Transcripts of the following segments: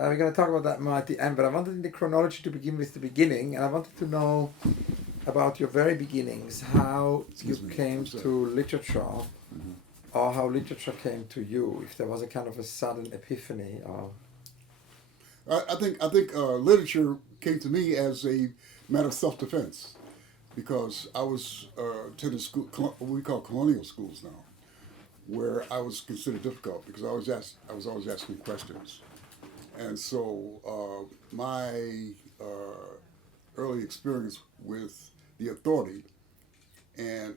We're going to talk about that more at the end, but I wanted in the chronology to begin with the beginning, and I wanted to know about your very beginnings, how you came to literature, or how literature came to you, if there was a kind of a sudden epiphany, or... I think literature came to me as a matter of self-defense, because I was attending school, what we call colonial schools now, where I was considered difficult because I was always asking questions, and so my early experience with the authority and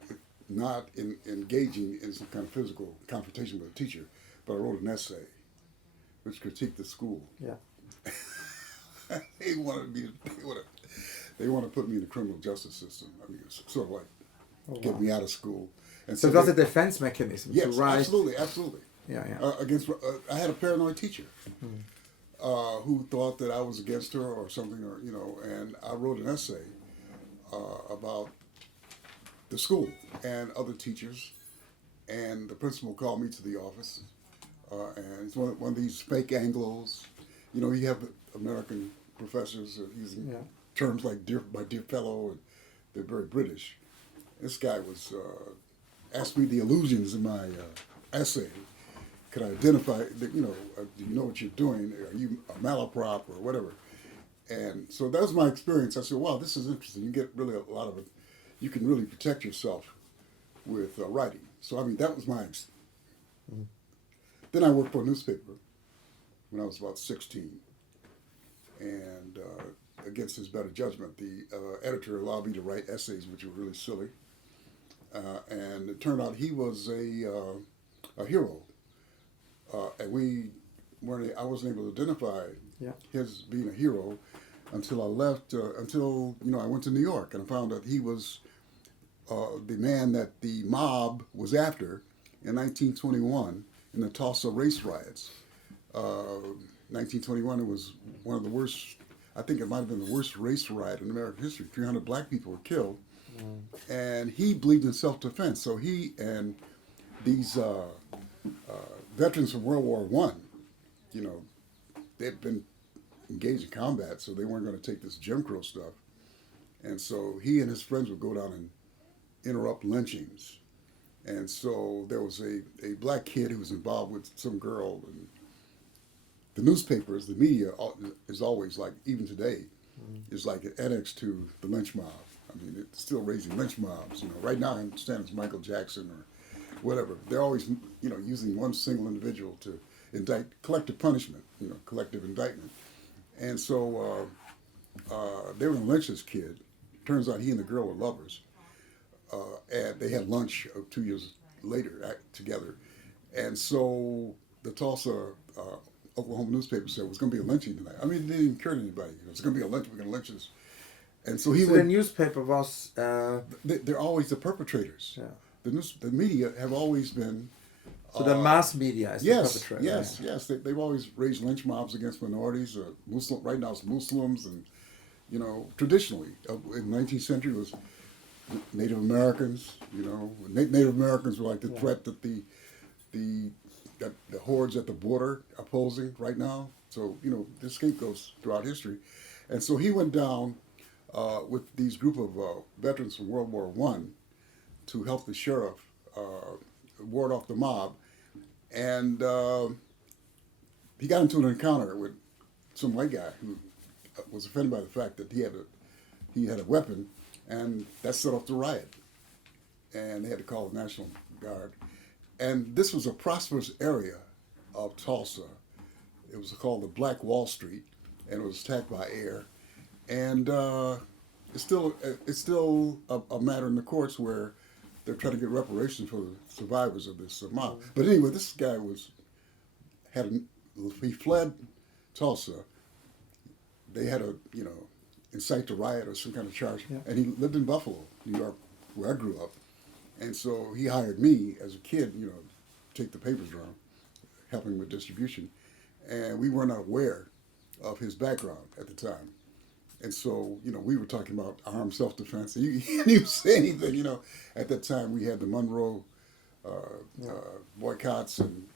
not engaging in some kind of physical confrontation with a teacher, but I wrote an essay which critiqued the school. Yeah. They wanted to put me in the criminal justice system. I mean, it's sort of like get me out of school. And so it was a defense mechanism. Yes, to write... absolutely. Yeah. Against, I had a paranoid teacher who thought that I was against her or something, or and I wrote an essay about the school and other teachers, and the principal called me to the office, and it's one of these fake Anglos. You have American professors using terms like my dear fellow, and they're very British. This guy was asked me the allusions in my essay. Could I identify that? Do you know what you're doing? Are you a malaprop or whatever? And so that was my experience. I said, wow, this is interesting. You get really a lot of it. You can really protect yourself with writing. So I mean, that was my. Then I worked for a newspaper when I was about 16. And against his better judgment, the editor allowed me to write essays which were really silly. And it turned out he was a hero. And I wasn't able to identify his being a hero until I left, until I went to New York and I found out he was the man that the mob was after in 1921 in the Tulsa race riots. 1921, it was one of the worst, I think it might have been the worst race riot in American history. 300 black people were killed. And he believed in self-defense. So he and these veterans from World War I, they'd been engaged in combat, so they weren't going to take this Jim Crow stuff. And so he and his friends would go down and interrupt lynchings. And so there was a black kid who was involved with some girl, and the newspapers, the media is always like, even today, is like an annex to the lynch mob. I mean, it's still raising lynch mobs. Right now I understand it's Michael Jackson or whatever. They're always, using one single individual to indict, collective punishment, collective indictment. And so they were going to lynch this kid. Turns out he and the girl were lovers. And they had lunch 2 years later together. And so the Tulsa, Oklahoma newspaper said it was going to be a lynching tonight. I mean, it didn't occur to anybody. It's going to be a lynch. We're going to lynch this. And so the newspaper was... They're always the perpetrators. Yeah. The media have always been... So the mass media is the perpetrator. Yes. They've always raised lynch mobs against minorities. Right now it's Muslims, and traditionally in the 19th century it was Native Americans. Native Americans were like the threat that the hordes at the border are posing right now. So the scapegoats throughout history, and so he went down with these group of veterans from World War I to help the sheriff ward off the mob. And he got into an encounter with some white guy who was offended by the fact that he had a weapon, and that set off the riot. And they had to call the National Guard. And this was a prosperous area of Tulsa. It was called the Black Wall Street, and it was attacked by air. And it's still a matter in the courts where they're trying to get reparations for the survivors of this mob. But anyway, this guy he fled Tulsa. They had incite to riot or some kind of charge. Yeah. And he lived in Buffalo, New York, where I grew up. And so he hired me as a kid, to take the papers around, helping with distribution. And we were not aware of his background at the time. And so, we were talking about armed self-defense. He didn't say anything, At that time, we had the Monroe boycotts and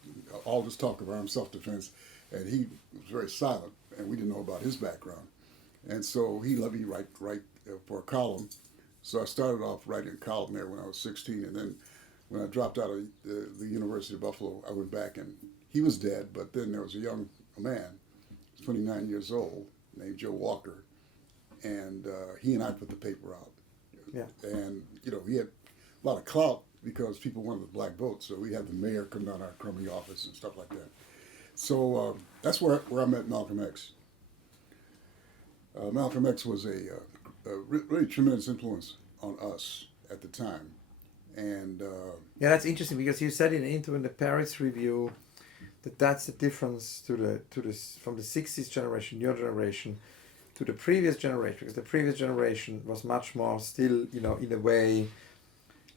all this talk of armed self-defense. and he was very silent, and we didn't know about his background. And so he let me write for a column. So I started off writing a column there when I was 16, and then when I dropped out of the University of Buffalo, I went back, and he was dead, but then there was a man, 29 years old, named Joe Walker, and he and I put the paper out. Yeah. And, he had a lot of clout because people wanted the black vote, so we had the mayor come down our crummy office and stuff like that. So that's where I met Malcolm X. Malcolm X was a really tremendous influence on us at the time. And yeah, that's interesting because you said in an interview in the Paris Review that's the difference from the 60s generation, your generation, to the previous generation, because the previous generation was much more still, in a way,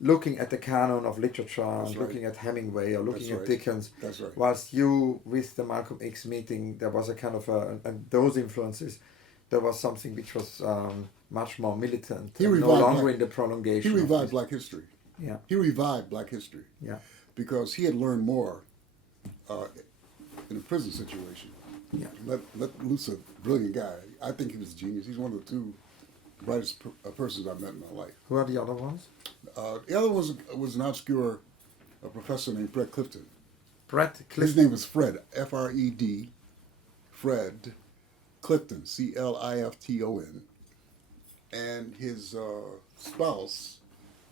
looking at the canon of literature, and looking at Hemingway or looking at Dickens. That's right. Whilst you, with the Malcolm X meeting, there was a kind of and those influences, there was something which was much more militant, no longer in the prolongation. He revived Black history. Yeah. He revived Black history. Yeah. Because he had learned more in a prison situation. Yeah. Let loose a brilliant guy. I think he was a genius. He's one of the two brightest persons I've met in my life. Who are the other ones? The other was an obscure professor named Fred Clifton. Brett Clifton. His name was Fred, F-R-E-D, Fred Clifton, C-L-I-F-T-O-N. And his spouse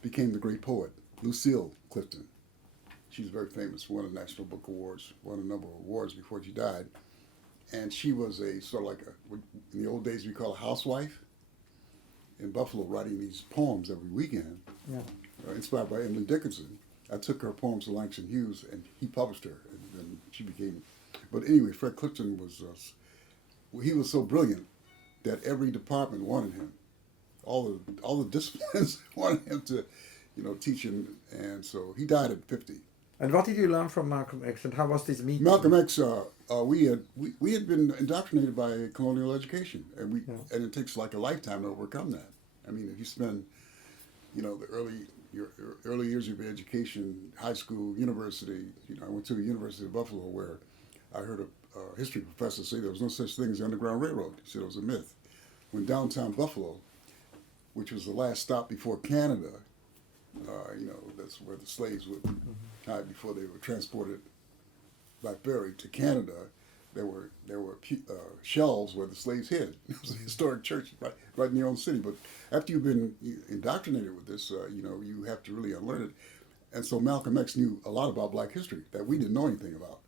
became the great poet, Lucille Clifton. She's very famous, won a National Book Awards, won a number of awards before she died. And she was a sort of like in the old days we call a housewife in Buffalo, writing these poems every weekend, inspired by Emily Dickinson. I took her poems to Langston Hughes, and he published her, and then she became. But anyway, Fred Clifton he was so brilliant that every department wanted him. All the disciplines wanted him to, teach him, and so he died at 50. And what did you learn from Malcolm X, and how was this meeting? Malcolm X, we had been indoctrinated by colonial education, and and it takes like a lifetime to overcome that. I mean, if you spend, your early years of your education, high school, university. I went to the University of Buffalo where I heard a history professor say there was no such thing as the Underground Railroad. He said it was a myth. When downtown Buffalo, which was the last stop before Canada, that's where the slaves would hide before they were transported by ferry to Canada. There were shelves where the slaves hid. It was a historic church right in your own city. But after you've been indoctrinated with this, you have to really unlearn it. And so Malcolm X knew a lot about Black history that we didn't know anything about.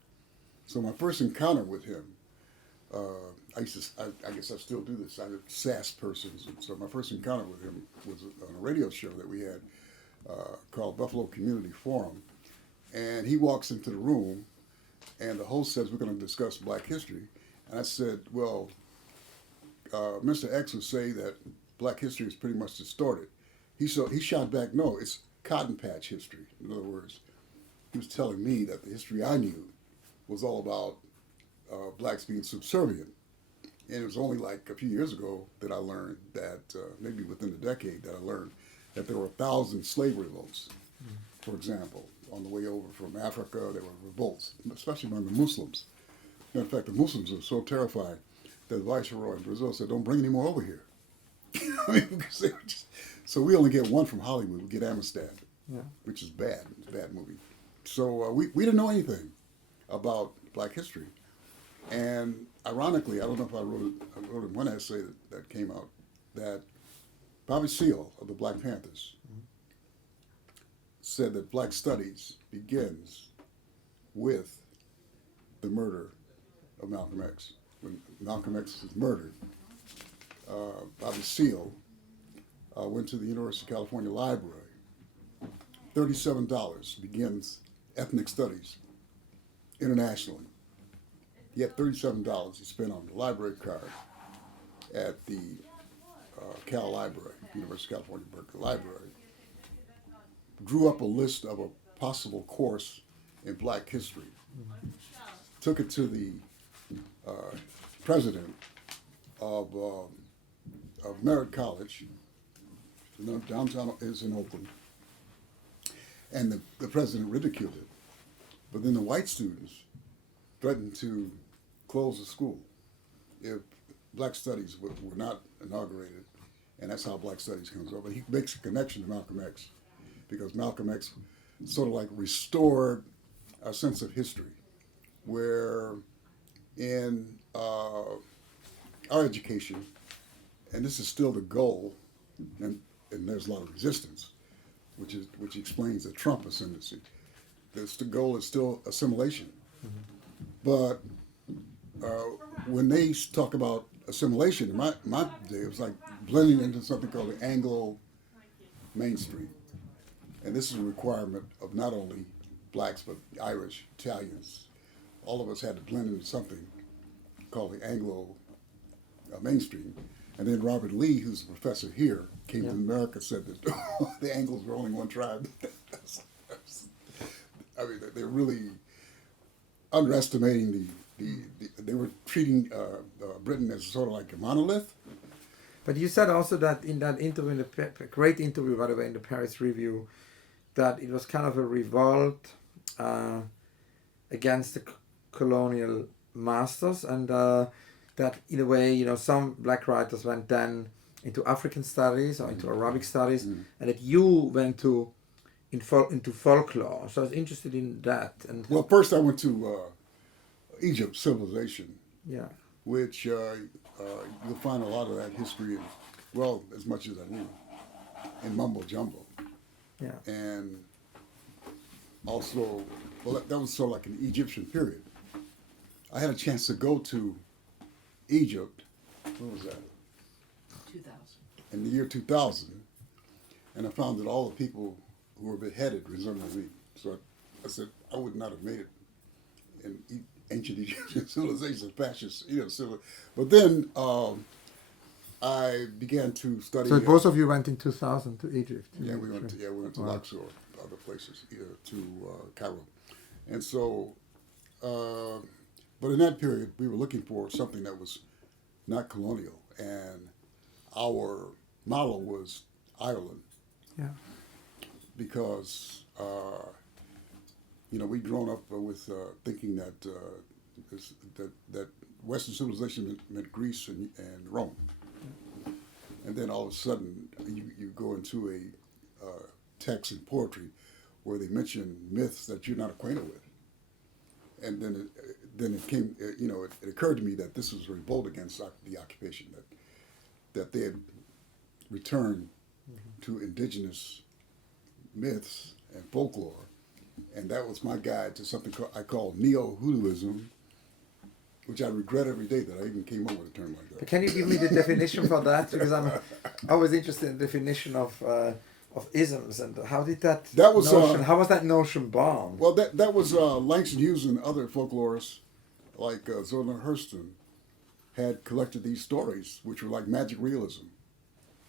So my first encounter with him, I guess I still do this. I'm a sass person. So my first encounter with him was on a radio show that we had called Buffalo Community Forum. And he walks into the room, and the host says, we're going to discuss Black history. And I said, well, Mr. X would say that Black history is pretty much distorted. He shot back, no, it's cotton patch history. In other words, he was telling me that the history I knew was all about blacks being subservient. And it was only like a few years ago that I learned that, maybe within a decade, that I learned that there were 1,000 slave revolts, for example. On the way over from Africa, there were revolts, especially among the Muslims. In fact, the Muslims were so terrified that the viceroy in Brazil said, don't bring any more over here. Because they were so we only get one from Hollywood. We get Amistad, which is bad. It's a bad movie. So we didn't know anything about Black history. And ironically, I don't know if I wrote in one essay that came out, that Bobby Seale of the Black Panthers said that Black studies begins with the murder of Malcolm X. When Malcolm X was murdered, Bobby Seale went to the University of California Library. $37 begins ethnic studies internationally. He had $37 he spent on the library card at the Cal Library, University of California Berkeley Library. Drew up a list of a possible course in Black history. Took it to the president of Merritt College. Downtown is in Oakland. And the president ridiculed it. But then the white students threatened to close the school if Black Studies were not inaugurated, and that's how Black Studies comes over. He makes a connection to Malcolm X because Malcolm X sort of like restored a sense of history, where in our education, and this is still the goal, and there's a lot of resistance, which explains the Trump ascendancy. The goal is still assimilation. But when they talk about assimilation, in my day, it was like blending into something called the Anglo mainstream. And this is a requirement of not only blacks, but Irish, Italians. All of us had to blend into something called the Anglo mainstream. And then Robert Lee, who's a professor here, came to America, said that the Anglos were only one tribe. I mean, they're really underestimating they were treating Britain as sort of like a monolith. But you said also that in that interview, in the great interview, by the way, in the Paris Review, that it was kind of a revolt against the colonial masters, and that in a way, you know, some black writers went then into African studies or into Arabic studies, and that you went into folklore. So I was interested in that. And well, first I went to Egypt civilization, which you'll find a lot of that history, well, as much as I knew, in mumbo jumbo. Yeah. And also, well, that was sort of like an Egyptian period. I had a chance to go to Egypt, what was that? 2000. In the year 2000, and I found that all the people who were beheaded resembled me. So I said, I would not have made it in ancient Egyptian civilization, fascist, But then I began to study. So both of you went in 2000 to Egypt. Yeah, we went to Luxor, other places, to Cairo, and so. But in that period, we were looking for something that was not colonial, and our model was Ireland. Yeah. Because we'd grown up with thinking that that Western civilization meant Greece and Rome, and then all of a sudden you go into a text in poetry where they mention myths that you're not acquainted with, and then it came, it occurred to me that this was a revolt against the occupation, that they had returned to indigenous myths and folklore, and that was my guide to something I call neo-Hoodooism, which I regret every day that I even came up with a term like that. But can you give me the definition for that? Because I'm always interested in the definition of isms, and how did that notion, how was that notion born? Well, that was Langston Hughes and other folklorists like Zoltan Hurston had collected these stories, which were like magic realism,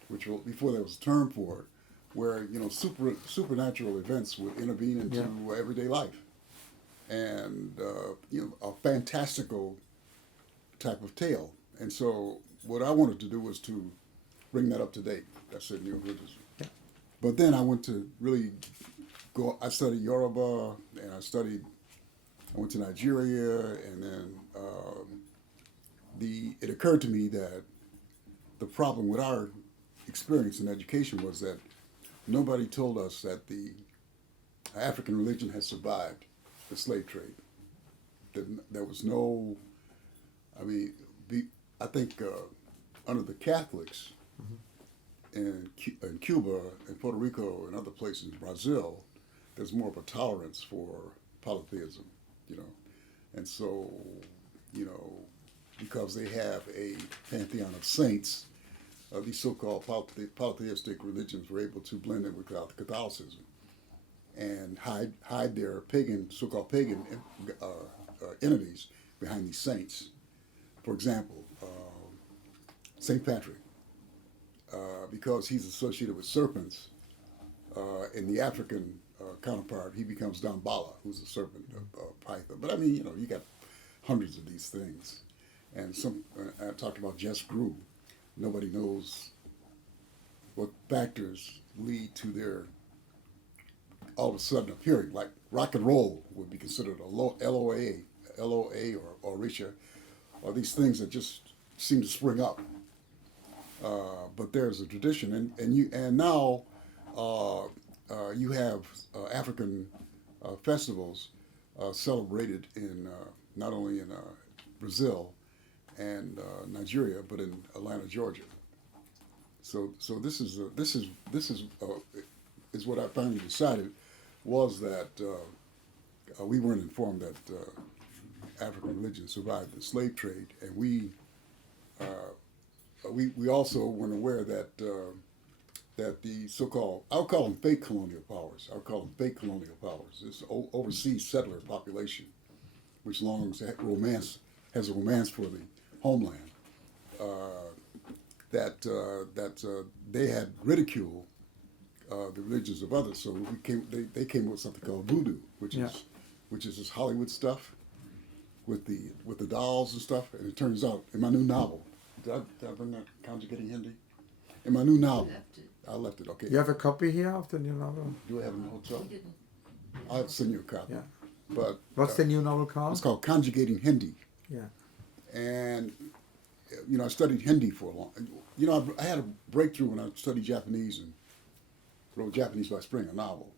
which were, before there was a term for it, where supernatural events would intervene into everyday life, and a fantastical type of tale. And so what I wanted to do was to bring that up to date. That's it, neo-Buddhism. Yeah. But then I went to really go. I studied Yoruba, and I went to Nigeria, and then it occurred to me that the problem with our experience in education was that nobody told us that the African religion had survived the slave trade. That there was no, I think under the Catholics in Cuba and Puerto Rico and other places, Brazil, there's more of a tolerance for polytheism, And so, because they have a pantheon of saints, these so-called polytheistic religions were able to blend in with Catholicism and hide their so-called pagan entities behind these saints. For example, St. Patrick, because he's associated with serpents, in the African counterpart, he becomes Damballa, who's a serpent, python. But you got hundreds of these things. And I talked about Jess Grew. Nobody knows what factors lead to their all of a sudden appearing. Like rock and roll would be considered a LOA or Orisha, are these things that just seem to spring up. But there's a tradition, and now you have African festivals celebrated in not only in Brazil and Nigeria, but in Atlanta, Georgia. So this is what I finally decided was that we weren't informed that African religion survived the slave trade, and we also weren't aware that that the so-called, I'll call them fake colonial powers. This overseas settler population, which longs has a romance for the homeland. That they had ridiculed the religions of others, so they came up with something called voodoo, which is this Hollywood stuff with the dolls and stuff. And it turns out in my new novel, did I bring that Conjugating Hindi? In my new novel, I left it. Okay. You have a copy here of the new novel? Do I have it in the hotel? I'll send you a copy. Yeah. But what's the new novel called? It's called Conjugating Hindi. Yeah. And I studied Hindi for a long. I had a breakthrough when I studied Japanese and wrote Japanese by Spring, a novel,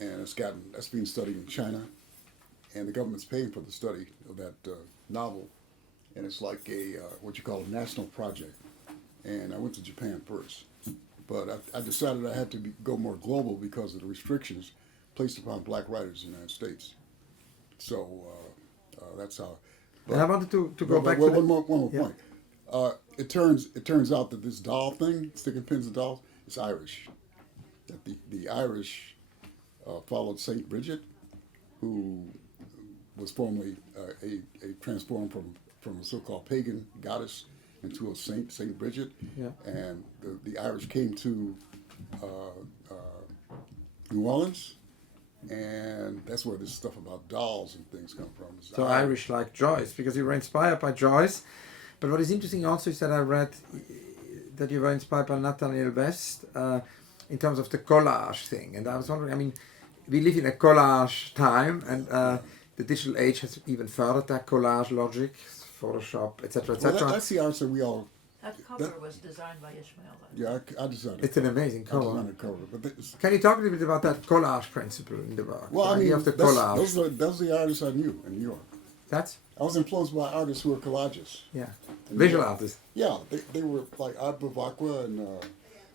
and that's being studied in China, and the government's paying for the study of that novel, and it's like a what you call a national project. And I went to Japan first, but I decided I had to go more global because of the restrictions placed upon black writers in the United States. So that's how. But, and I wanted to go back to one more point. It turns out that this doll thing, sticking pins in dolls, is Irish. That the Irish followed Saint Bridget, who was formerly a transformed from a so-called pagan goddess into a saint, Saint Bridget. Yeah. And the Irish came to New Orleans, and that's where this stuff about dolls and things come from. So Irish like Joyce, because you were inspired by Joyce. But what is interesting also is that I read that you were inspired by Nathaniel West in terms of the collage thing. And I was wondering, I mean, we live in a collage time, and the digital age has even furthered that collage logic, Photoshop, etc., etc. Well, that's the arts that we all... That cover was designed by Ishmael. Yeah, I designed it. It's an amazing cover. I designed the cover. But can you talk a little bit about that collage principle in the work? Well, the idea of the collage. Those are the artists I knew in New York. I was influenced by artists who were collagists. Yeah, visual artists. Yeah, they were like Art Bavacqua and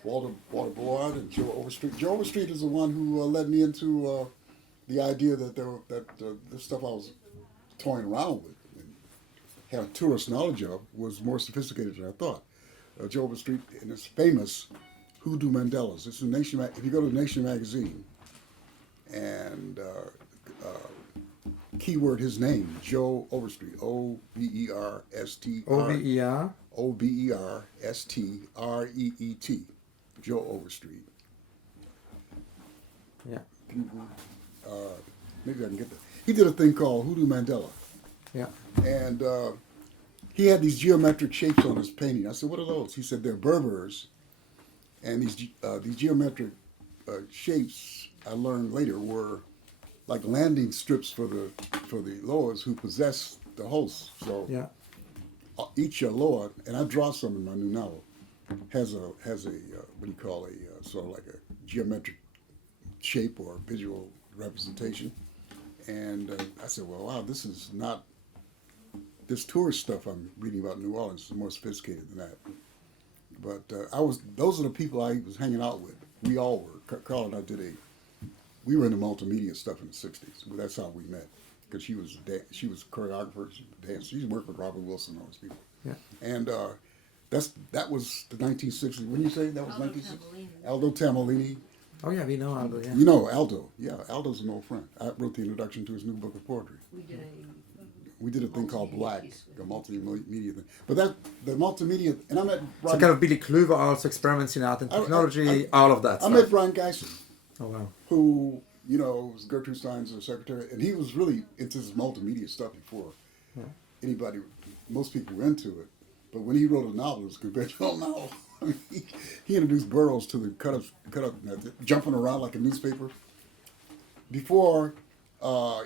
Walter Board and Joe Overstreet. Joe Overstreet is the one who led me into the idea that the stuff I was toying around with and had a tourist knowledge of was more sophisticated than I thought. Joe Overstreet and his famous Hoodoo Mandalas. It's a Nation. If you go to Nation magazine and keyword his name, Joe Overstreet, Oberst. Ober. Oberstreet, Joe Overstreet. Yeah. Maybe I can get that. He did a thing called Hoodoo Mandela. Yeah. And he had these geometric shapes on his painting. I said, "What are those?" He said, "They're Berbers." And these geometric shapes, I learned later, were like landing strips for the Loas who possess the host. So yeah. Each Loa, and I draw some in my new novel, has a what do you call a sort of like a geometric shape or visual representation. And I said, well, wow, this is not this tourist stuff I'm reading about in New Orleans is more sophisticated than that. But those are the people I was hanging out with. We all were. Carl and I we were into multimedia stuff in the 60s. But that's how we met. Because she was a choreographer, she danced. She worked with Robert Wilson and all those people. Yeah. And that was the 1960s. When you say that was 1960s? Aldo Tambolini. Oh yeah, we know Aldo, yeah. You know Aldo. Yeah, Aldo's an old friend. I wrote the introduction to his new book of poetry. We did a thing called Black, a multimedia thing. But the multimedia, and I met Brian. So kind of Billy Kluver also experiments in art and technology, all of that I met Brian Geisen. Oh wow. Who, was Gertrude Stein's secretary, and he was really into this multimedia stuff before most people were into it. But when he wrote a novel, it was a conventional novel. I mean, he introduced Burroughs to the cut up, jumping around like a newspaper. Before, I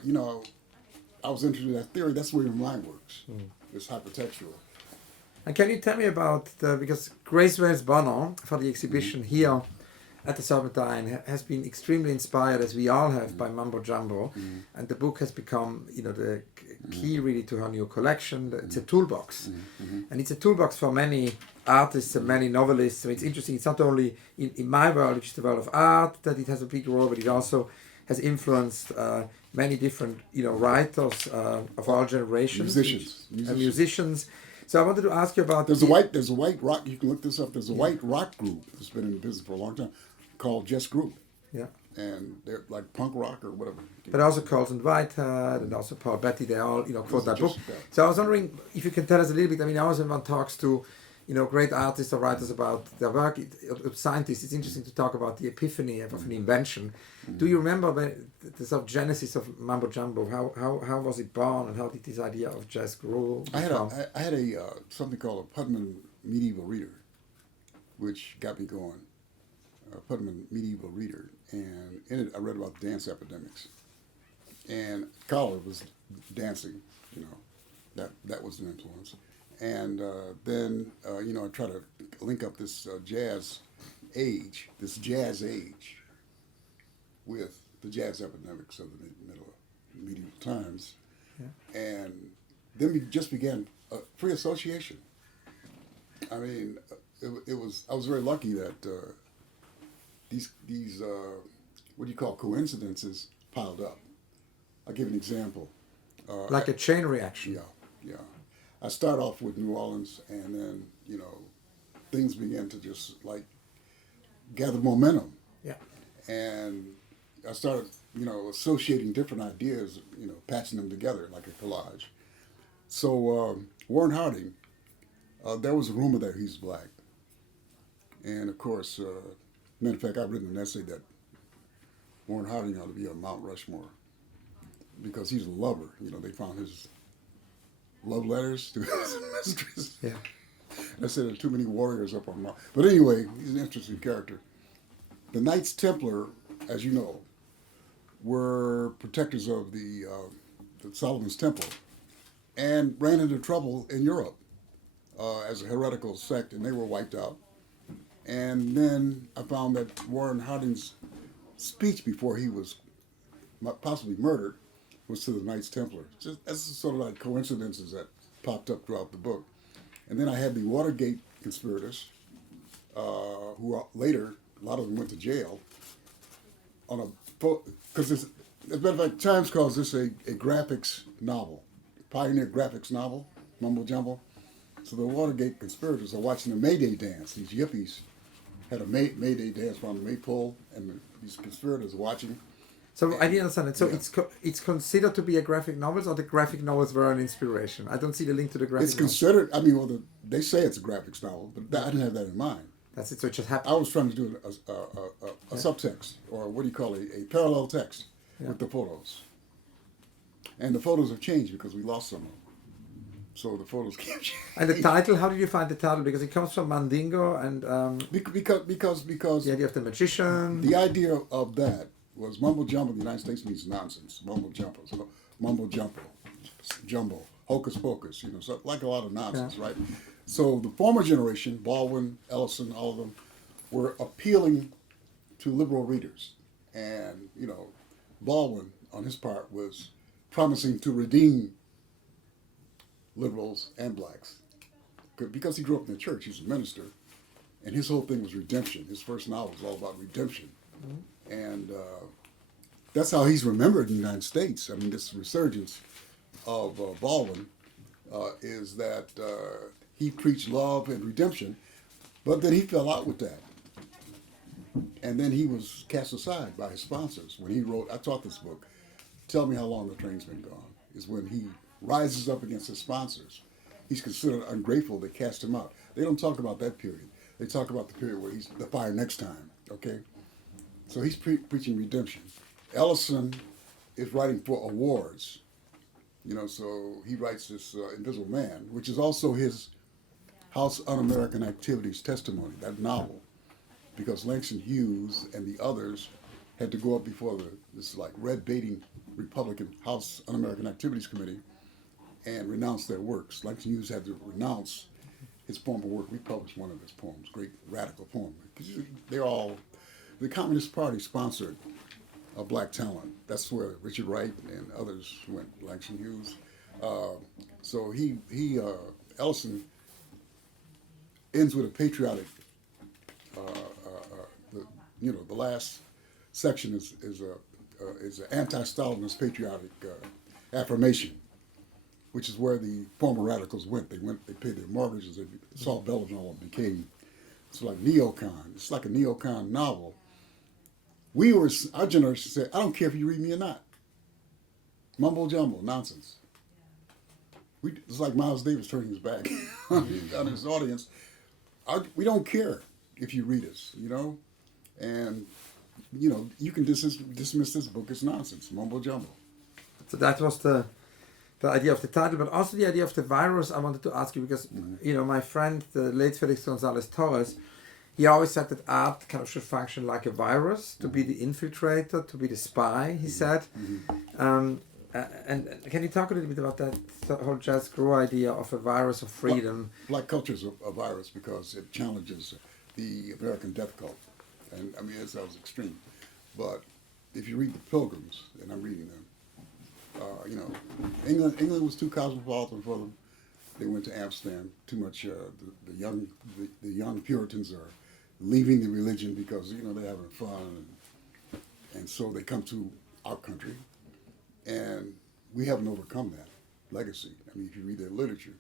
was introduced to that theory. That's where your mind works. It's hypertextual. And can you tell me about because Grace Wales Bonner for the exhibition here at the Serpentine has been extremely inspired, as we all have, by Mambo Jumbo, and the book has become, the key really to her new collection. It's a toolbox, and it's a toolbox for many artists and many novelists. So it's interesting. It's not only in my world, which is the world of art, that it has a big role, but it also has influenced many different, writers of all generations, musicians. So I wanted to ask you about there's a white rock. You can look this up. There's a white rock group that's been in business for a long time called Just Group. Yeah. And they're like punk rock or whatever. But also Colson Whitehead and also Paul Betty, they all quote that book. So I was wondering if you can tell us a little bit. I mean, always when one talks to great artists or writers about their work, scientists, it's interesting to talk about the epiphany of an invention. Do you remember the sort of genesis of Mambo Jumbo? How was it born, and how did this idea of jazz grow? I had a something called a Putnam Medieval Reader, which got me going. A Putnam Medieval Reader, and in it I read about dance epidemics. And college was dancing, that was an influence. And then I try to link up this jazz age with the jazz epidemics of the medieval times. Yeah. And then we just began free association. I mean, I was very lucky that these what do you call coincidences piled up. I'll give an example. Like a chain reaction. Yeah. I start off with New Orleans, and then, things began to just gather momentum. Yeah. And I started, associating different ideas, patching them together like a collage. So Warren Harding, there was a rumor that he's black. And of course, matter of fact, I've written an essay that Warren Harding ought to be on Mount Rushmore because he's a lover. They found his love letters to his mistress. Yeah. I said there are too many warriors up on Mount. But anyway, he's an interesting character. The Knights Templar, as you know, were protectors of the Solomon's Temple and ran into trouble in Europe as a heretical sect, and they were wiped out. And then I found that Warren Harding's speech before he was possibly murdered was to the Knights Templar. That's sort of like coincidences that popped up throughout the book. And then I had the Watergate conspirators, who later, a lot of them went to jail, because as a matter of fact, Times calls this a graphics novel, pioneer graphics novel, mumbo jumbo. So the Watergate conspirators are watching the May Day dance. These yippies had a May Day dance around the maypole, and these conspirators are watching. So I didn't understand it. So yeah. It's considered to be a graphic novel, or the graphic novels were an inspiration? I don't see the link to the graphic It's considered, they say it's a graphics novel, but I didn't have that in mind. That's it, so it just happened. I was trying to do a subtext, or what do you call it, a parallel text with the photos. And the photos have changed because we lost some of them. So the photos can't change. And the title, how did you find the title? Because it comes from Mandingo and... Because the idea of the magician. The idea of that was mumbo jumbo in the United States means nonsense. Mumbo jumbo. So mumbo jumbo, hocus pocus, so like a lot of nonsense, right? So the former generation, Baldwin, Ellison, all of them, were appealing to liberal readers. And, Baldwin, on his part, was promising to redeem liberals and blacks. Because he grew up in the church, he's a minister, and his whole thing was redemption. His first novel was all about redemption. Mm-hmm. And that's how he's remembered in the United States. I mean, this resurgence of Baldwin is that he preached love and redemption, but then he fell out with that. And then he was cast aside by his sponsors. When he wrote, I taught this book, Tell Me How Long the Train's Been Gone, is when he rises up against his sponsors. He's considered ungrateful. They cast him out. They don't talk about that period. They talk about the period where he's the fire next time, okay? So he's preaching redemption. Ellison is writing for awards, so he writes this Invisible Man, which is also his House Un-American Activities testimony, that novel, because Langston Hughes and the others had to go up before this red-baiting Republican House Un-American Activities Committee and renounce their works. Langston Hughes had to renounce his former work. We published one of his poems, great radical poem. The Communist Party sponsored black talent. That's where Richard Wright and others went, Langston Hughes. So Ellison ends with a patriotic, the last section is an anti-Stalinist patriotic affirmation, which is where the former radicals went. They paid their mortgages. They saw Bellaville became, it's like neocon. It's like a neocon novel. Our generation said, I don't care if you read me or not. Mumbo jumbo, nonsense. It's like Miles Davis turning his back on his audience. We don't care if you read us, and you can dismiss this book as nonsense, mumbo jumbo. So that was the idea of the title, but also the idea of the virus. I wanted to ask you because my friend, the late Felix Gonzalez Torres, he always said that art kind of should function like a virus, to be the infiltrator, to be the spy. He said. And can you talk a little bit about that whole Jazz Grow idea of a virus of freedom? Black culture is a virus because it challenges the American death cult. And I mean, that was extreme. But if you read the Pilgrims, and I'm reading them, England was too cosmopolitan for them. They went to Amsterdam. Too much. The young Puritans are leaving the religion because they're having fun, and so they come to our country. And we haven't overcome that legacy. I mean, if you read their literature,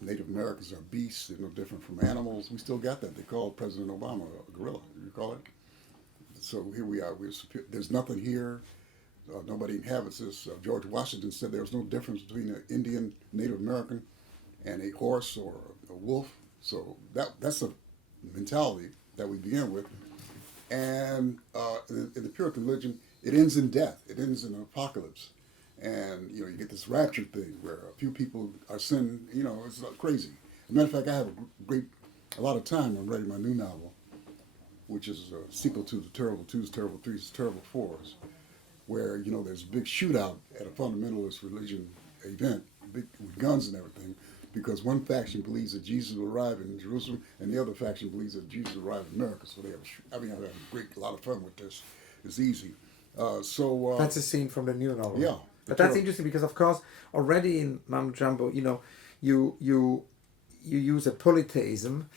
Native Americans are beasts. They're no different from animals. We still got that. They called President Obama a gorilla. You recall it? So here we are. There's nothing here. Nobody inhabits this. George Washington said there was no difference between an Indian, Native American, and a horse or a wolf. So that's a mentality that we begin with. And in the Puritan religion, it ends in death. It ends in an apocalypse. And, you get this rapture thing where a few people are sent, it's crazy. As a matter of fact, I have a lot of time on writing my new novel, which is a sequel to The Terrible Twos, Terrible Threes, Terrible Fours, where, there's a big shootout at a fundamentalist religion event, with guns and everything, because one faction believes that Jesus will arrive in Jerusalem, and the other faction believes that Jesus will arrive in America. So I've had a lot of fun with this. It's easy. That's a scene from the new novel. Yeah. But that's interesting because, of course, already in Mumbo Jumbo, you use a polytheism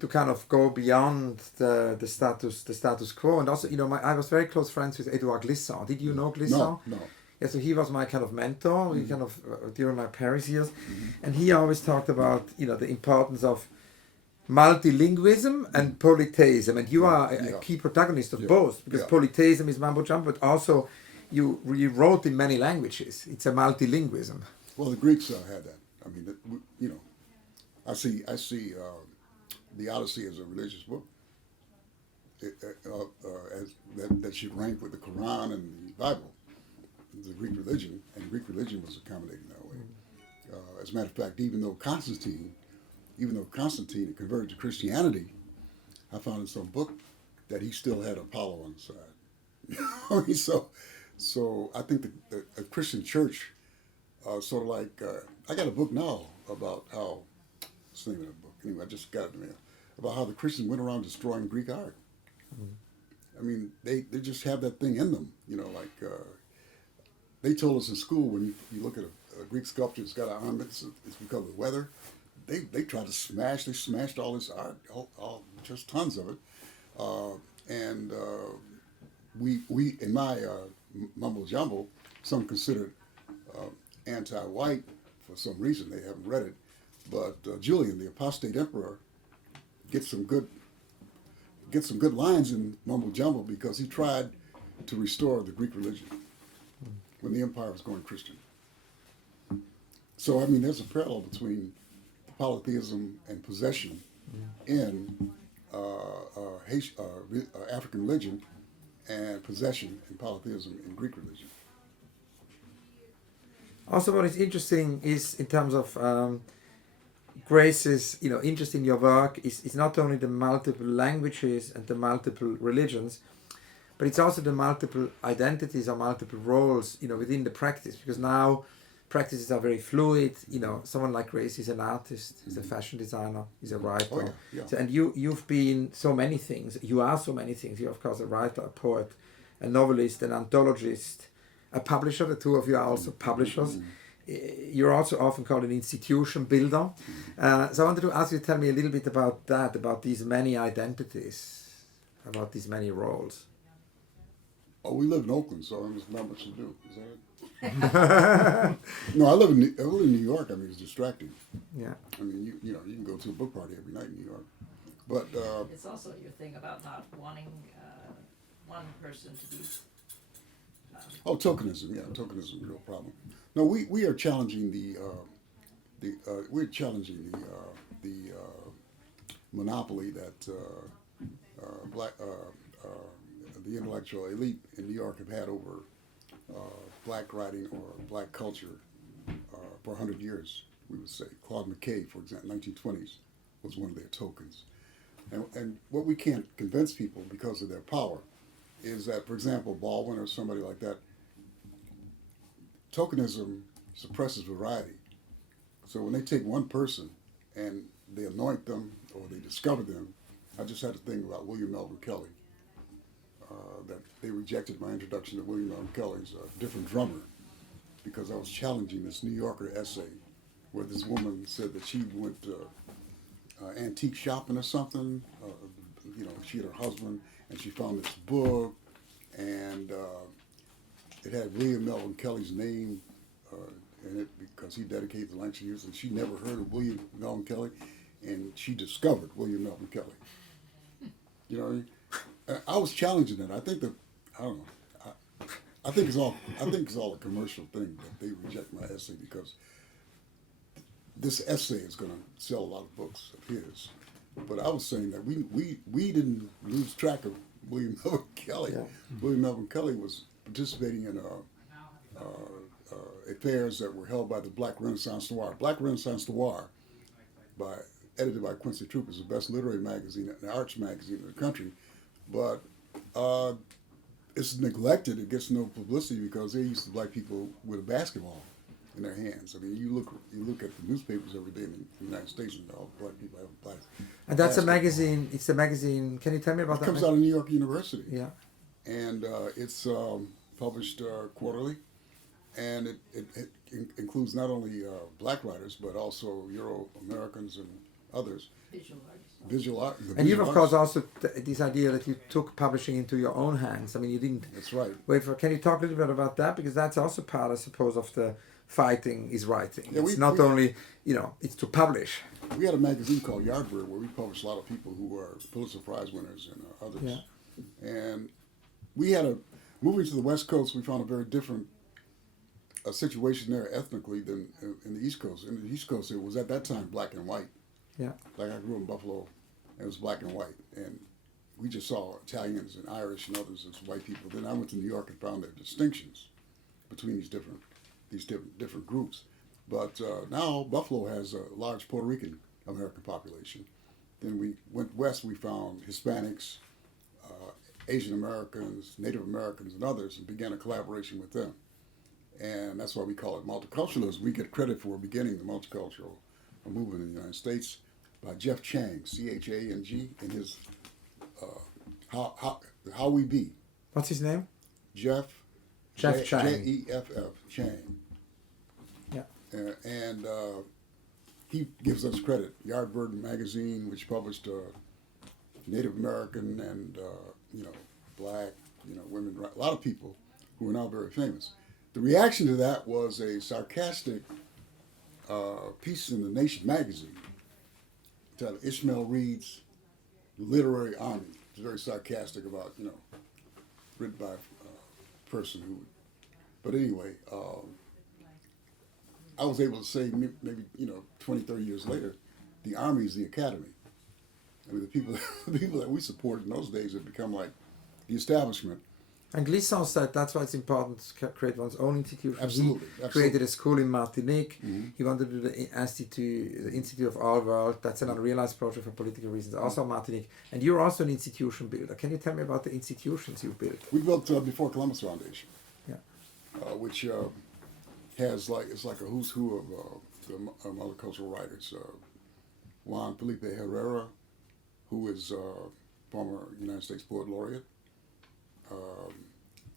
to kind of go beyond the status quo. And also, I was very close friends with Edouard Glissant. Did you know Glissant? No. Yeah, so he was my kind of mentor during my Paris years. And he always talked about, the importance of multilingualism and polytheism, and you are a key protagonist of both, because polytheism is Mumbo Jumbo, but also you wrote in many languages. It's a multilingualism. Well, the Greeks had that. I mean, I see the Odyssey as a religious book that should rank with the Quran and the Bible, the Greek religion, and Greek religion was accommodating that way. As a matter of fact, even though Constantine had converted to Christianity, I found in some book that he still had Apollo on the side. So I think the Christian church, sort of like, I got a book now about how, what's the name of that book? Anyway, I just got it in the mail, about how the Christians went around destroying Greek art. I mean, they just have that thing in them, they told us in school, when you look at a Greek sculpture, it's got an arm, it's because of the weather. They tried to smashed all this art, just tons of it. And we in my Mumbo Jumbo, some considered anti-white for some reason. They haven't read it. But Julian, the apostate emperor, gets some good lines in Mumbo Jumbo because he tried to restore the Greek religion when the empire was going Christian. So, I mean, there's a parallel between polytheism and possession in African religion, and possession and polytheism in Greek religion. Also, what is interesting is, in terms of Grace's, interest in your work is not only the multiple languages and the multiple religions, but it's also the multiple identities or multiple roles, within the practice. Because now practices are very fluid. You know, someone like Grace is an artist, he's a fashion designer, he's a writer. Oh, yeah. So, and you've been so many things. You are so many things. You're of course a writer, a poet, a novelist, an anthologist, a publisher. The two of you are also publishers. You're also often called an institution builder. So I wanted to ask you to tell me a little bit about that, about these many identities, about these many roles. Oh, we live in Oakland, so there's not much to do. Is that it? No, I live in New York. I mean, it's distracting. Yeah. I mean, you know, you can go to a book party every night in New York. But It's also your thing about not wanting one person to be. tokenism, yeah, tokenism is a real problem. No, we are challenging the monopoly that the intellectual elite in New York have had over black writing or black culture for 100 years. We would say Claude McKay, for example, 1920s, was one of their tokens. And what we can't convince people because of their power is that, for example, Baldwin or somebody like that, tokenism suppresses variety. So when they take one person and they anoint them or they discover them, I just had a thing about William Melvin Kelly, that they rejected my introduction to William Melvin Kelly's different drummer because I was challenging this New Yorker essay where this woman said that she went antique shopping or something. You know, she had her husband and she found this book and it had William Melvin Kelly's name in it because he dedicated the lecture years, and she never heard of William Melvin Kelly, and she discovered William Melvin Kelly. You know what I mean? I was challenging it. I think that I don't know. I think it's all a commercial thing that they reject my essay because this essay is going to sell a lot of books of his. But I was saying that we didn't lose track of William Melvin Kelly. Yeah. William Melvin Kelly was participating in affairs that were held by the Black Renaissance Noir. Black Renaissance Noir, edited by Quincy Troop, is the best literary magazine, an arts magazine in the country. But it's neglected. It gets no publicity because they're used to black people with a basketball in their hands. I mean, you look at the newspapers every day in the United States, and all black people have black. And that's basketball. A magazine. It's a magazine. Can you tell me about that? It comes out of New York University. Yeah. And it's published quarterly, and it includes not only black writers but also Euro-Americans and others. Visual art. And you've of course also this idea that you took publishing into your own hands. I mean, you didn't. That's right. Wait for. Can you talk a little bit about that, because that's also part, I suppose, of the fighting is writing. Yeah, it's not only it's to publish. We had a magazine called Yardbird where we published a lot of people who are Pulitzer Prize winners and others. Yeah. And we had moving to the West Coast, we found a very different situation there ethnically than in the East Coast. In the East Coast, it was at that time black and white. Yeah. Like I grew in Buffalo, and it was black and white, and we just saw Italians and Irish and others as white people. Then I went to New York and found their distinctions between these different groups. But now Buffalo has a large Puerto Rican American population. Then we went west, we found Hispanics, Asian Americans, Native Americans, and others, and began a collaboration with them. And that's why we call it multiculturalism. We get credit for beginning the multicultural movement in the United States by Jeff Chang, C-H-A-N-G, in his How We Be. What's his name? Jeff Chang. J-E-F-F, Chang. Yeah. And he gives us credit. Yardbird magazine, which published Native American and black, women, a lot of people who are now very famous. The reaction to that was a sarcastic piece in the Nation magazine titled Ishmael Reed's Literary Army. It's very sarcastic about, written by a person who, but anyway, I was able to say maybe, 20, 30 years later, the Army is the Academy. I mean, the people that we supported in those days have become like the establishment. And Glissant said that's why it's important to create one's own institution. Absolutely. He created a school in Martinique. Mm-hmm. He wanted to do the Institute of All World. That's an unrealized project for political reasons, also Martinique. And you're also an institution builder. Can you tell me about the institutions you built? We built Before Columbus Foundation, yeah, which has it's like a who's who of the multicultural writers. Juan Felipe Herrera, who is former United States Poet Laureate.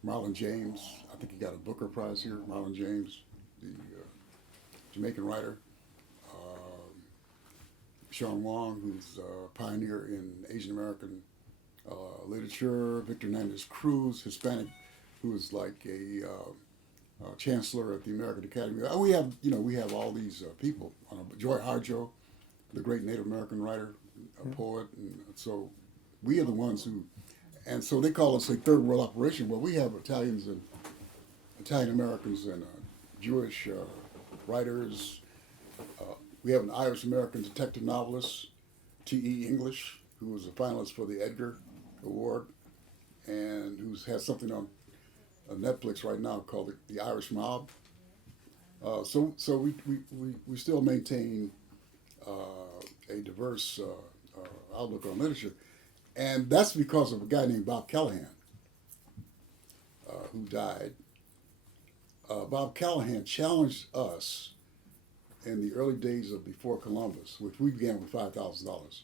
Marlon James, I think he got a Booker Prize here. Marlon James, the Jamaican writer. Sean Wong, who's a pioneer in Asian American literature. Victor Hernandez Cruz, Hispanic, who is like a chancellor at the American Academy. We have all these people. Joy Harjo, the great Native American writer, poet, and so we are the ones who. And so they call us a third world operation. Well, we have Italian Americans and Jewish writers. We have an Irish American detective novelist, T.E. English, who was a finalist for the Edgar Award, and who has something on Netflix right now called The Irish Mob. So we still maintain a diverse outlook on literature. And that's because of a guy named Bob Callahan, who died. Bob Callahan challenged us in the early days of before Columbus, which we began with $5,000.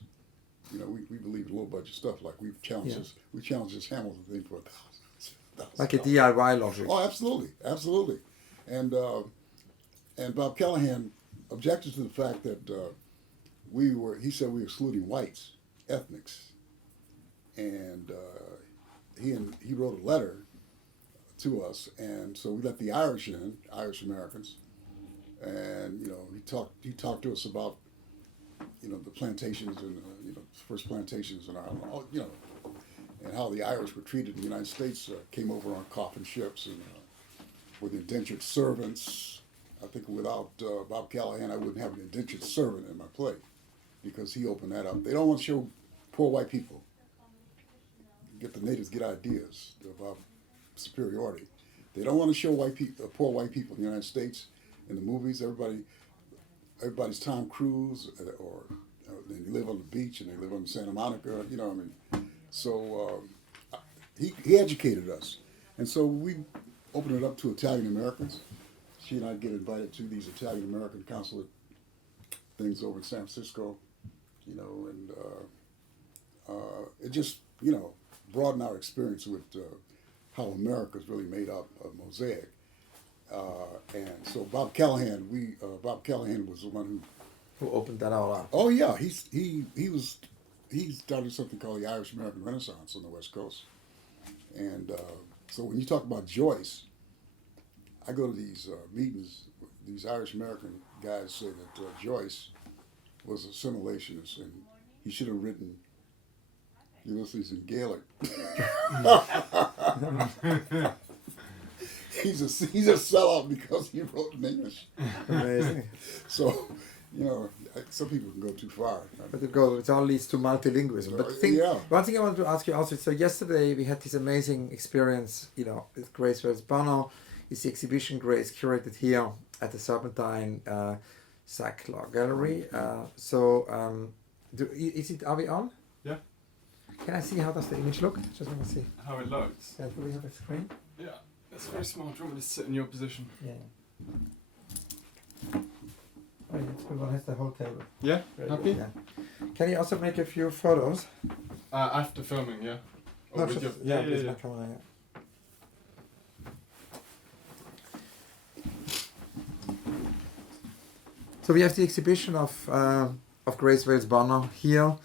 We believe in low budget stuff, like we challenged this Hamilton thing for $1,000. Like a DIY logic. Oh, absolutely. And Bob Callahan objected to the fact that he said we were excluding whites, ethnics. And he wrote a letter to us, and so we let the Irish in, Irish Americans, and he talked to us about the plantations and first plantations in Ireland, and how the Irish were treated in the United States. Came over on coffin ships and with indentured servants. I think without Bob Callahan, I wouldn't have an indentured servant in my play, because he opened that up. They don't want to show poor white people. Get the natives get ideas about superiority. They don't want to show poor white people in the United States in the movies. Everybody's Tom Cruise, or they live on the beach and they live on Santa Monica. So he educated us, and so we opened it up to Italian Americans. She and I get invited to these Italian American consulate things over in San Francisco, and it just broaden our experience with how America is really made up of mosaic. And so Bob Callahan was the one who opened that all up. Oh yeah, he started something called the Irish American Renaissance on the West Coast. And so when you talk about Joyce, I go to these meetings. These Irish American guys say that Joyce was assimilationist, and he should have written Ulysses in Gaelic. He's a sellout because he wrote in English. Amazing. So, some people can go too far. But it all leads to multilingualism. But one thing I wanted to ask you also, so yesterday we had this amazing experience, with Grace Wells Bonner. It's the exhibition Grace curated here at the Serpentine Sackler Gallery. Are we on? Yeah. Can I see how does the image look? Just want to see. How it looks? Yeah, do we have a screen? Yeah, it's very small. Do you want me to sit in your position? Yeah. Oh, yeah, it's good. One has the whole table. Yeah, Very happy? good, yeah. Can you also make a few photos? After filming, yeah? No, just, with my camera, yeah. So we have the exhibition of Grace Wells Bonner here.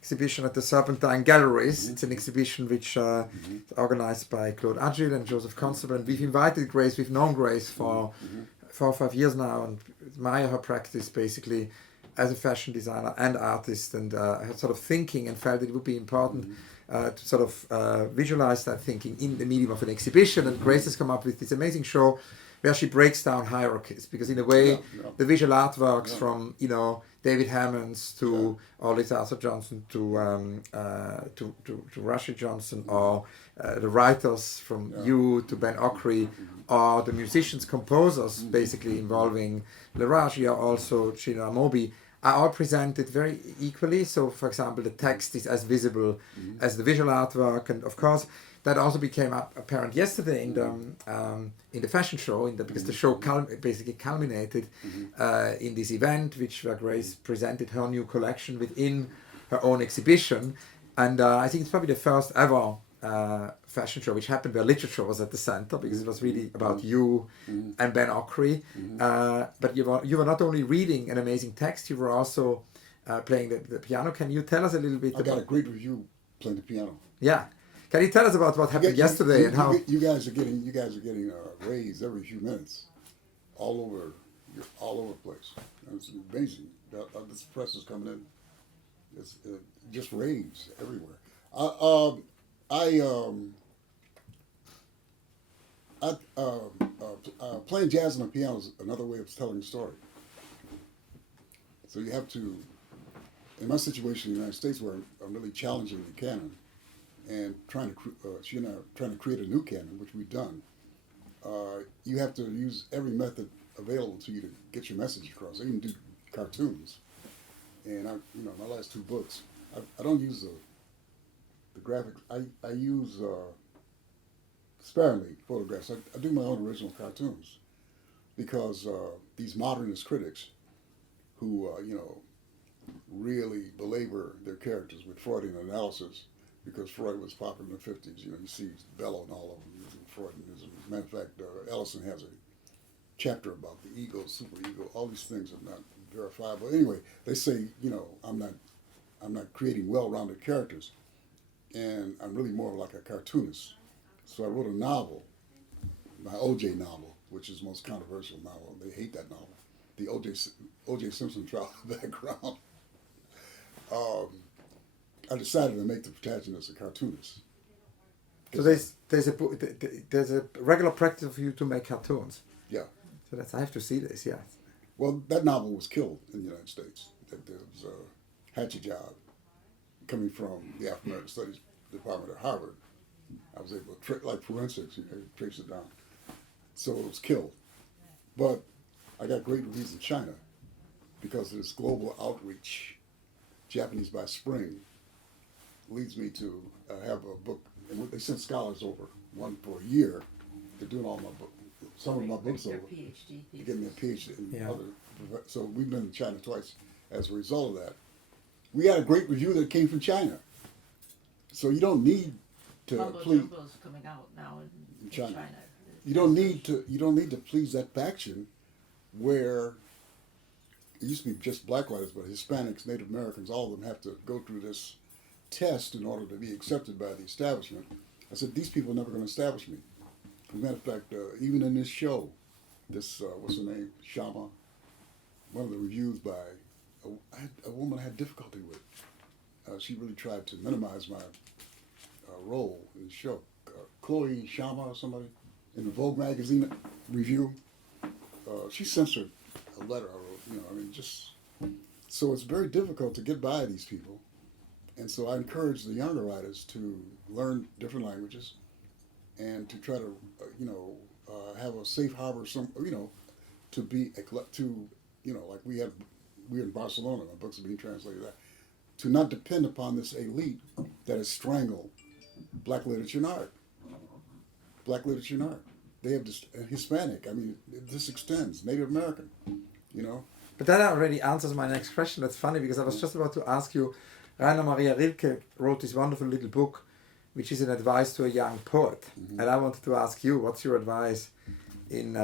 Exhibition at the Serpentine Galleries. It's an exhibition which is organized by Claude Agile and Joseph Constable. And we've invited Grace. We've known Grace for 4 or 5 years now and admire her practice basically as a fashion designer and artist, and her sort of thinking, and felt it would be important to sort of visualize that thinking in the medium of an exhibition. And Grace has come up with this amazing show where she breaks down hierarchies, because in a way the visual artworks from David Hammons to Ulrich Obrist Johnson to Rashid Johnson, or the writers from you to Ben Okri, or the musicians, composers basically involving Laraaji, or also Chino Amobi, are all presented very equally. So for example, the text is as visible as the visual artwork, and of course that also became apparent yesterday in the fashion show, because the show basically culminated in this event, where Grace presented her new collection within her own exhibition, and I think it's probably the first ever fashion show which happened where literature was at the center, because it was really about you and Ben Okri. But you were not only reading an amazing text, you were also playing the piano. Can you tell us a little bit I got a great review playing the piano. Yeah. Can you tell us about what happened yesterday and how you guys are getting raised every few minutes, all over the place. It's amazing. This press is coming in. It's just raves everywhere. Playing jazz on the piano is another way of telling a story. So you have to, in my situation in the United States, where I'm really challenging the canon and trying to create a new canon, which we've done, you have to use every method available to you to get your message across. I even do cartoons, and my last two books, I don't use the graphics. I use sparingly photographs. I do my own original cartoons, because these modernist critics who really belabor their characters with Freudian analysis, because Freud was popular in the 50s. You see Bellow and all of them using Freudianism. As a matter of fact, Ellison has a chapter about the ego, superego. All these things are not verifiable. Anyway, they say, I'm not creating well-rounded characters, and I'm really more like a cartoonist. So I wrote a novel, my O.J. novel, which is the most controversial novel. They hate that novel. The O.J. Simpson trial background. I decided to make the protagonist a cartoonist. So there's a regular practice for you to make cartoons. Yeah. So I have to see this. Yeah. Well, that novel was killed in the United States. There was a hatchet job coming from the African American Studies Department at Harvard. I was able to, like forensics, trace it down. So it was killed. But I got great reviews in China because of this global outreach. Japanese by Spring leads me to have a book, and they sent scholars over, one for a year. They're doing all my book, some of my books over. PhD to get me a PhD in other. So we've been in China twice as a result of that. We got a great review that came from China. So you don't need to please. Jumbo's coming out now in China. You don't need to please that faction where it used to be just black writers, but Hispanics, Native Americans, all of them have to go through this test in order to be accepted by the establishment. I said, these people are never going to establish me. As a matter of fact, even in this show, this, what's her name, Shama, one of the reviews by a woman I had difficulty with. She really tried to minimize my role in the show. Chloe Shama or somebody in the Vogue magazine review, she censored a letter I wrote, so it's very difficult to get by these people. And so I encourage the younger writers to learn different languages and to try to, have a safe harbor, to be, like we're in Barcelona, my books are being translated there, to not depend upon this elite that has strangled black literature and art. Black literature and art. They have this Hispanic, this extends, Native American, But that already answers my next question. That's funny because I was just about to ask you, Rainer Maria Rilke wrote this wonderful little book, which is an advice to a young poet. Mm-hmm. And I wanted to ask you, what's your advice in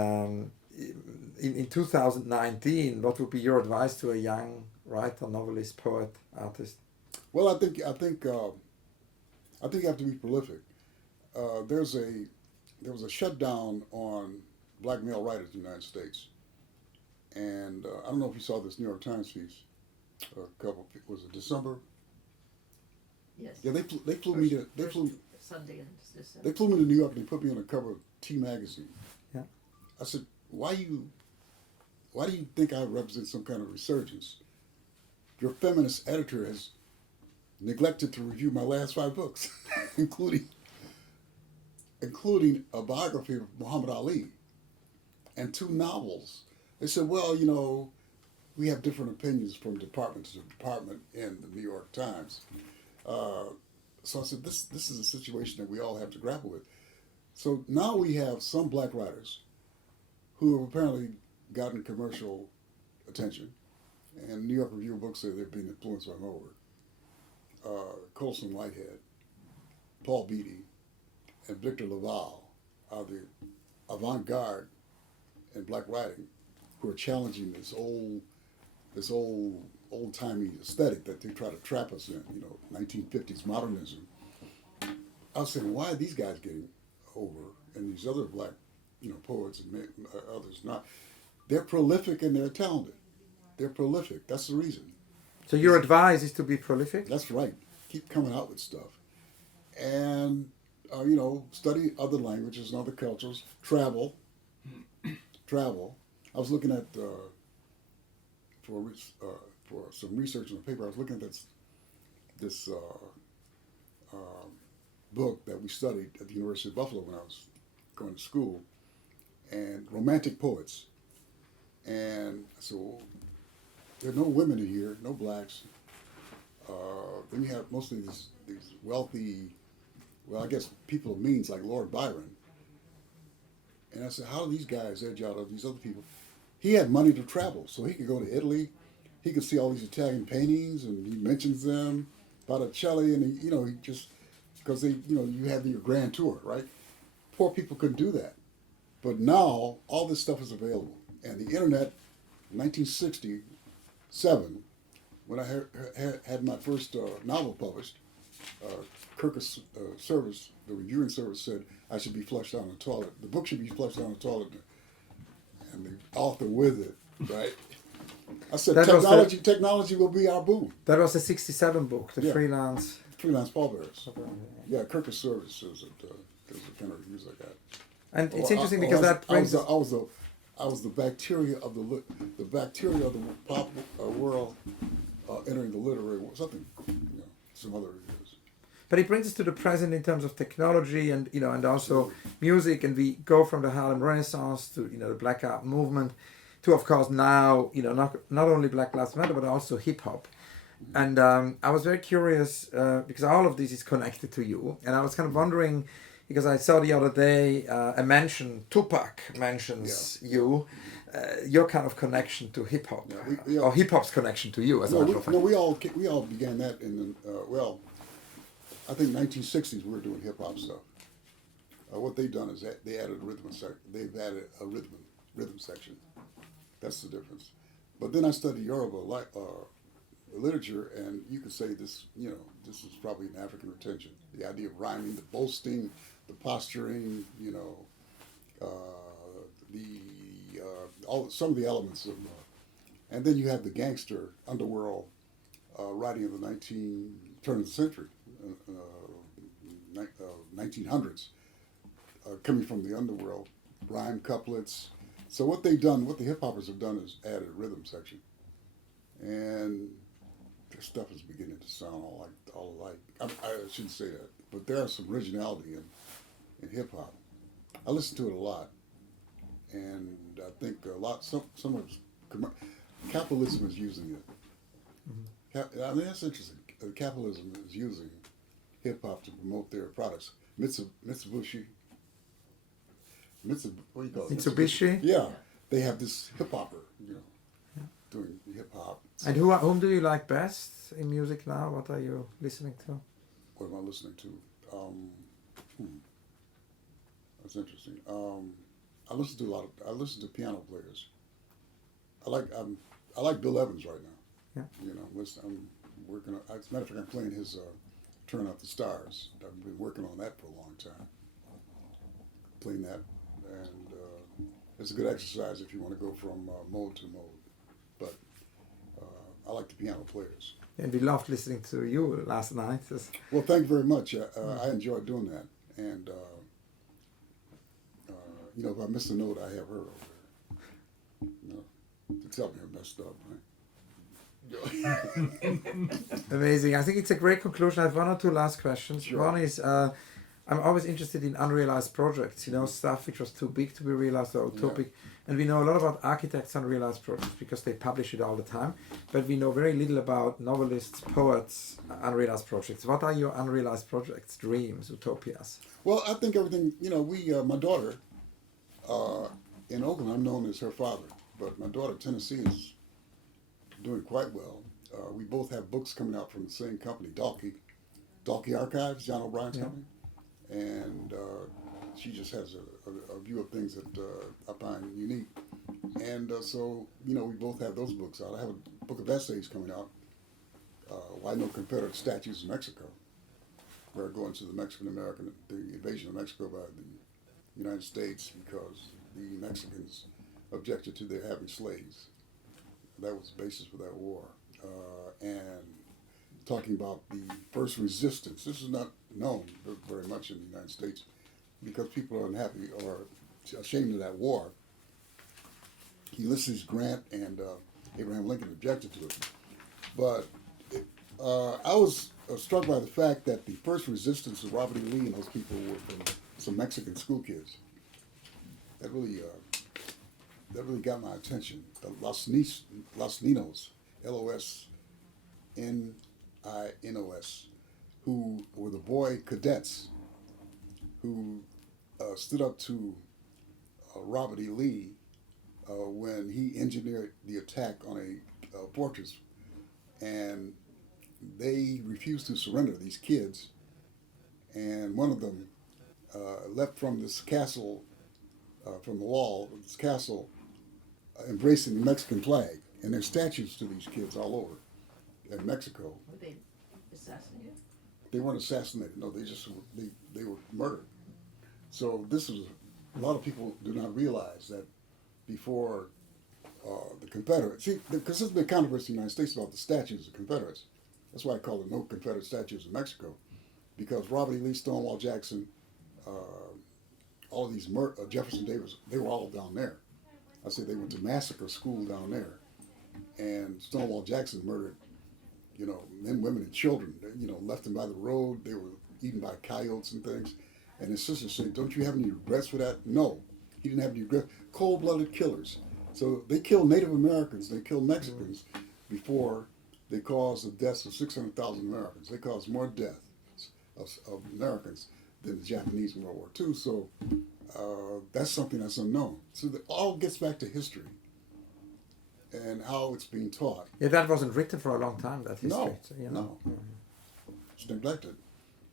2019? What would be your advice to a young writer, novelist, poet, artist? Well, I think you have to be prolific. There was a shutdown on black male writers in the United States. And I don't know if you saw this New York Times piece. Was it December? Yes. Yeah, they flew me to Sunday in December. They flew me to New York and they put me on the cover of T magazine. Yeah. I said, why do you think I represent some kind of resurgence? Your feminist editor has neglected to review my last 5 books, including a biography of Muhammad Ali and 2 novels. They said, well, we have different opinions from department to department in the New York Times. So I said, this is a situation that we all have to grapple with. So now we have some black writers who have apparently gotten commercial attention, and New York Review of Books say they're being influenced by my work. Colson Whitehead, Paul Beatty, and Victor Laval are the avant-garde in black writing who are challenging this old-timey aesthetic that they try to trap us in, 1950s modernism. I was saying, why are these guys getting over and these other black, poets and others not? They're prolific and they're talented. They're prolific. That's the reason. So your advice is to be prolific? That's right. Keep coming out with stuff. And, study other languages and other cultures. Travel. I was looking at, for some research on the paper, I was looking at this book that we studied at the University of Buffalo when I was going to school, and romantic poets. And so there are no women in here, no blacks. Then you have mostly these wealthy, I guess people of means like Lord Byron. And I said, how do these guys edge out of these other people? He had money to travel, so he could go to Italy. He could see all these Italian paintings, and he mentions them, Botticelli, and he just, because you have your grand tour, right? Poor people couldn't do that. But now, all this stuff is available. And the internet, 1967, when I had my first novel published, Kirkus service, the reviewing service said I should be flushed down the toilet. The book should be flushed down the toilet, and the author with it, right? I said, technology will be our boom. That was the 67 book, the freelance pallbearers. Yeah, Kirkus service is the kind of reviews I got. And it's interesting because that brings I was the bacteria of the pop world entering the literary world, something, some other reviews. But it brings us to the present in terms of technology and and also music, and we go from the Harlem Renaissance to the Black Art movement to, of course, now not only Black Lives Matter but also hip hop. And I was very curious because all of this is connected to you, and I was kind of wondering, because I saw the other day a mention, Tupac mentions you, your kind of connection to hip hop, or hip hop's connection to you as a matter of fact. No, we all began that in the I think 1960s we were doing hip hop stuff. What they've done is they added a rhythm section. They've added a rhythm section. That's the difference. But then I studied Yoruba literature, and you could say this. This is probably an African retention. The idea of rhyming, the boasting, the posturing. Some of the elements of. And then you have the gangster underworld writing of the turn of the century. 1900s, coming from the underworld, rhyme couplets. So what the hip hoppers have done is added a rhythm section, and their stuff is beginning to sound all alike. I shouldn't say that, but there is some originality in hip hop. I listen to it a lot, and I think some of capitalism is using it. I mean, that's interesting. Capitalism is using hip hop to promote their products. Mitsubishi. What do you call it? Mitsubishi? Yeah, they have this hip hopper, doing hip hop. And whom do you like best in music now? What are you listening to? What am I listening to? That's interesting. I listen to piano players. I like Bill Evans right now. Yeah. I'm working on. As a matter of fact, I'm playing his "Turn Out the Stars." I've been working on that for a long time. Playing that, and it's a good exercise if you want to go from mode to mode. But I like the piano players. And we loved listening to you last night. Well, thank you very much. I enjoyed doing that, and if I missed a note, I have her over there. To tell me I messed up. Right? Amazing. I think it's a great conclusion. I have one or two last questions. Sure. One is, I I'm always interested in unrealized projects, stuff which was too big to be realized or utopic. And we know a lot about architects' unrealized projects because they publish it all the time. But we know very little about novelists, poets, unrealized projects. What are your unrealized projects, dreams, utopias? Well, I think everything, my daughter, in Oakland, I'm known as her father. But my daughter, Tennessee, is doing quite well. We both have books coming out from the same company, Dalkey Archives, John O'Brien's company. And she just has a view of things that I find unique. And so, we both have those books out. I have a book of essays coming out, Why No Confederate Statues in Mexico, where I go into the the invasion of Mexico by the United States because the Mexicans objected to their having slaves. That was the basis for that war. And talking about the first resistance. This is not known very much in the United States because people are unhappy or ashamed of that war. Ulysses Grant and Abraham Lincoln objected to it. But I was struck by the fact that the first resistance of Robert E. Lee and those people were from some Mexican school kids. That really got my attention. The Los Ninos, Losninos, who were the boy cadets who stood up to Robert E. Lee when he engineered the attack on a fortress. And they refused to surrender, these kids. And one of them left from this castle, from the wall of this castle, embracing the Mexican flag. And there's statues to these kids all over in Mexico. Were they assassinated? They weren't assassinated. No, they were murdered. So this was, a lot of people do not realize that before the Confederates, because there's been controversy in the United States about the statues of Confederates. That's why I call it no Confederate statues in Mexico, because Robert E. Lee, Stonewall Jackson, all of these Jefferson Davis, they were all down there. I say they went to massacre school down there, and Stonewall Jackson murdered, men, women, and children. Left them by the road. They were eaten by coyotes and things. And his sister said, "Don't you have any regrets for that?" No, he didn't have any regrets. Cold-blooded killers. So they killed Native Americans. They killed Mexicans before they caused the deaths of 600,000 Americans. They caused more deaths of Americans than the Japanese in World War II. So that's something that's unknown. So it all gets back to history and how it's being taught. Yeah, that wasn't written for a long time, that history. No, So, no. It's neglected.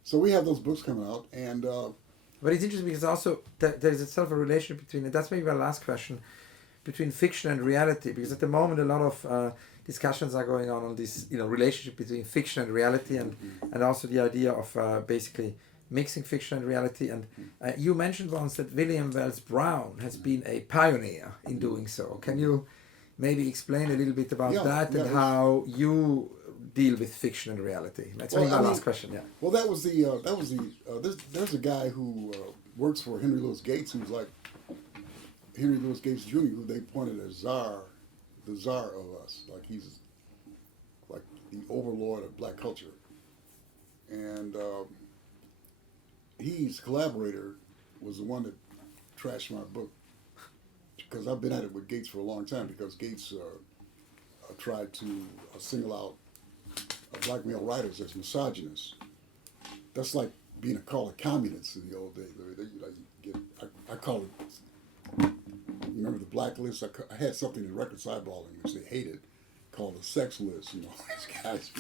So we have those books coming out, and but it's interesting because also there is itself a relationship between, and that's maybe my last question, between fiction and reality, because at the moment a lot of discussions are going on this relationship between fiction and reality, and also the idea of basically mixing fiction and reality. And you mentioned once that William Wells Brown has been a pioneer in doing so. Can you maybe explain a little bit about that and how you deal with fiction and reality? That's my last question. Yeah. Well, there's a guy who works for Henry Louis Gates, who's like Henry Louis Gates Jr., who they pointed as the czar of us, like he's like the overlord of black culture, and his collaborator was the one that trashed my book, because I've been at it with Gates for a long time, because Gates tried to single out black male writers as misogynists. That's like being called a communist in the old days. I call it, remember the blacklist? I had something in Record Sideballing which they hated, called the sex list. These guys,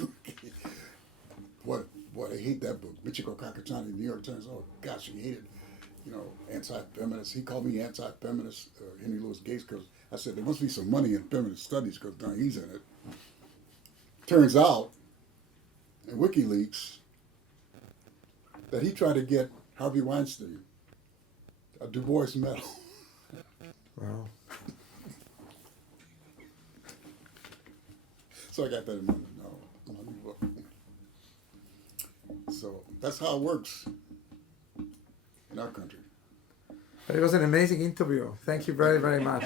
what I hate that book. Michiko Kakatani, New York Times. Oh gosh, he hated, anti-feminist. He called me anti-feminist, Henry Louis Gates, because I said there must be some money in feminist studies because now he's in it. Turns out, in WikiLeaks, that he tried to get Harvey Weinstein a Du Bois Medal. Wow. So I got that in my new book. So that's how it works in our country. But it was an amazing interview. Thank you very, very much.